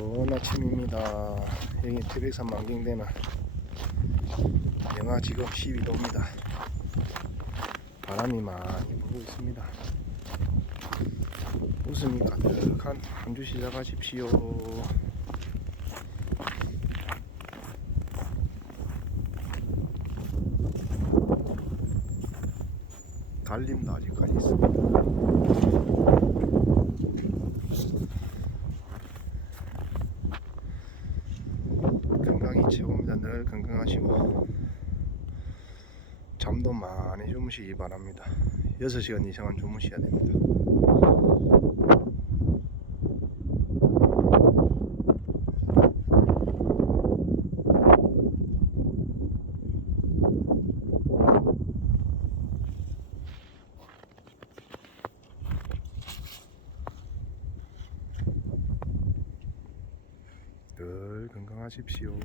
좋은 아침입니다. 여기 태백산 만경대는 영하 지금 12도입니다. 바람이 많이 불고 있습니다. 웃음이 가득한 한 주 시작하십시오. 달림도 아직까지 있습니다. 건강이 최고입니다. 늘 건강하시고 잠도 많이 주무시기 바랍니다. 6시간 이상은 주무셔야 됩니다. 늘 건강하십시오.